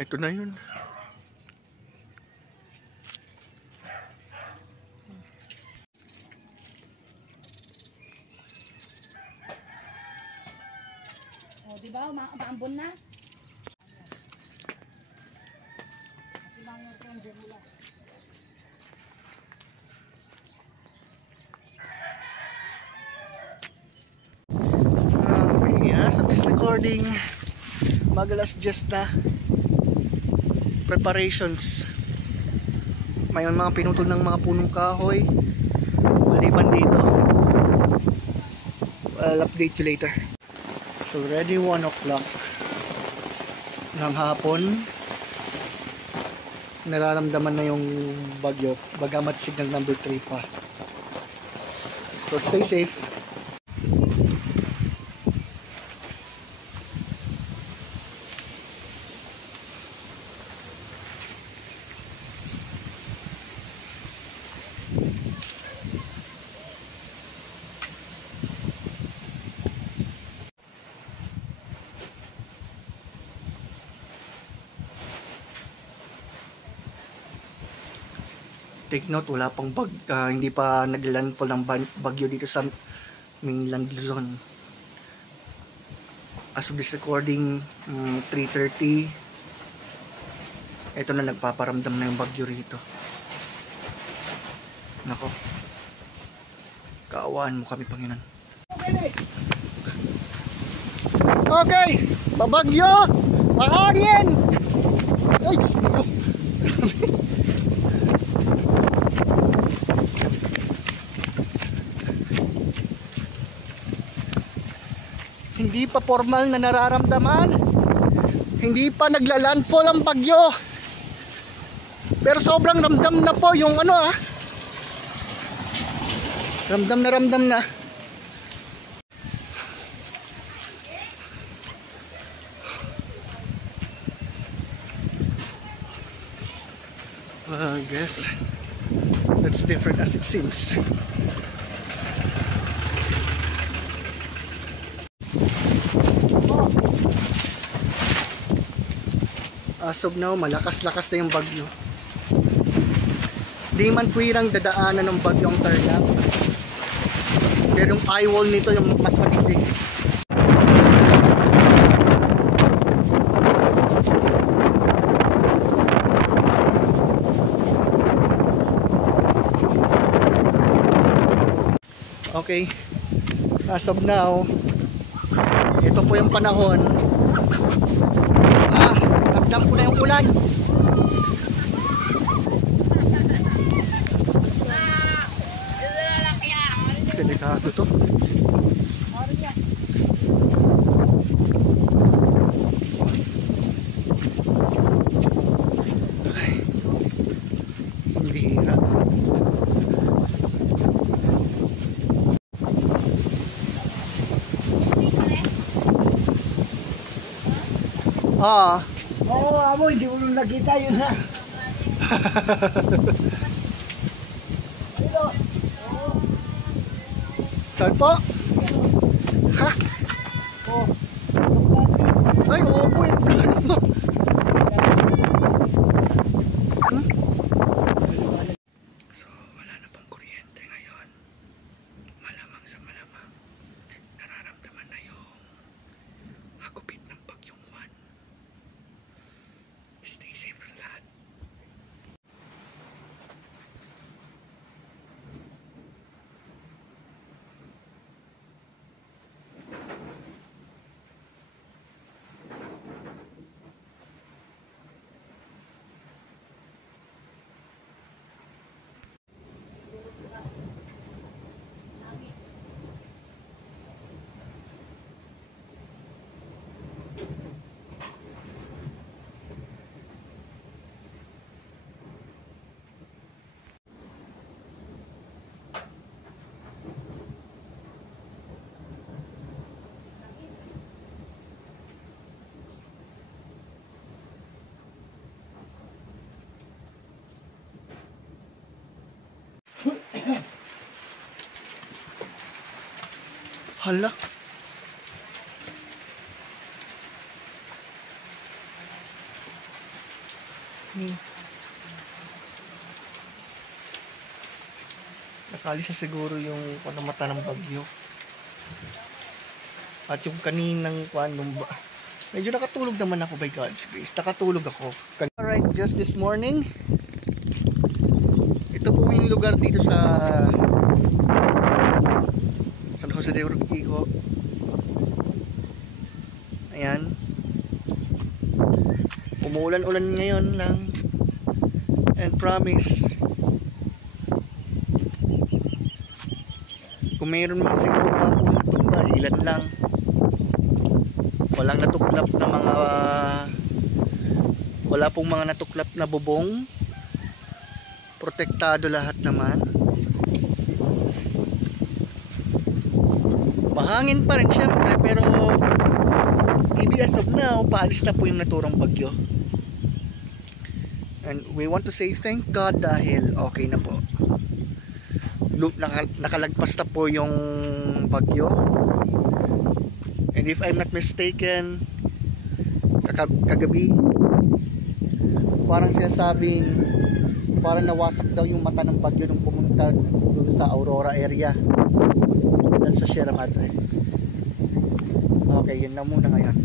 Ito na yun. O, diba? Maambon na. Sa this recording, magalas just na preparations. May mga pinutol ng mga punong kahoy maliban dito. I'll update you later. So already 1 o'clock ng hapon, nararamdaman na yung bagyo, bagamat signal number 3 pa. So stay safe. Take note, wala pang hindi pa naglandfall ng bagyo dito sa mainland Luzon. As of this recording, 3:30, ito na, nagpaparamdam na yung bagyo rito. Nako, kaawaan mo kami, Panginoon. Okay, babagyo, mahangin. Ay, Diyos ko. Hindi pa formal na nararamdaman, hindi pa nagla-landfall ang bagyo, pero sobrang ramdam na po yung ramdam na. I guess that's different as it seems. As of now, malakas-lakas na yung bagyo. Di man pwirang dadaanan ng bagyo ang Tarlac, pero yung eye wall nito yung mas matindi. Okay, as of now, ito po yung panahon. Ramdam ko na yung ulan. Delikado to. Ay, hindi hira. Oo, amo, hindi mo nung nakita yun ha. Saan po? Ha? Oo. Ay, oo po yung plano mo. So, wala na pang kuryente ngayon. Malamang sa malamang, nararamdaman na yung hagupit ng bagyong Juan. Stay safe sa lahat. Hala. Nakali siya siguro yung mata ng bagyo. At yung kaninang medyo nakatulog naman ako by God's grace. Nakatulog ako. Alright, just this morning. Ito po yung lugar dito sa San Jose de Urquijo. Ayan. Umuulan-ulan ngayon lang. And promise, kung mayroon man siguro mga puno tumba, ilan lang. Wala pong mga natuklap na bubong. Protektado lahat naman. Mahangin pa rin syempre, pero maybe as of now, paalis na po yung naturang bagyo. And we want to say thank God dahil okay na po. Nakalagpas na po yung bagyo. And if I'm not mistaken, kagabi parang sinasabing parang nawasak daw yung mata ng bagyo nung pumunta doon sa Aurora area, doon sa Sierra Madre. Okay, yun na muna ngayon.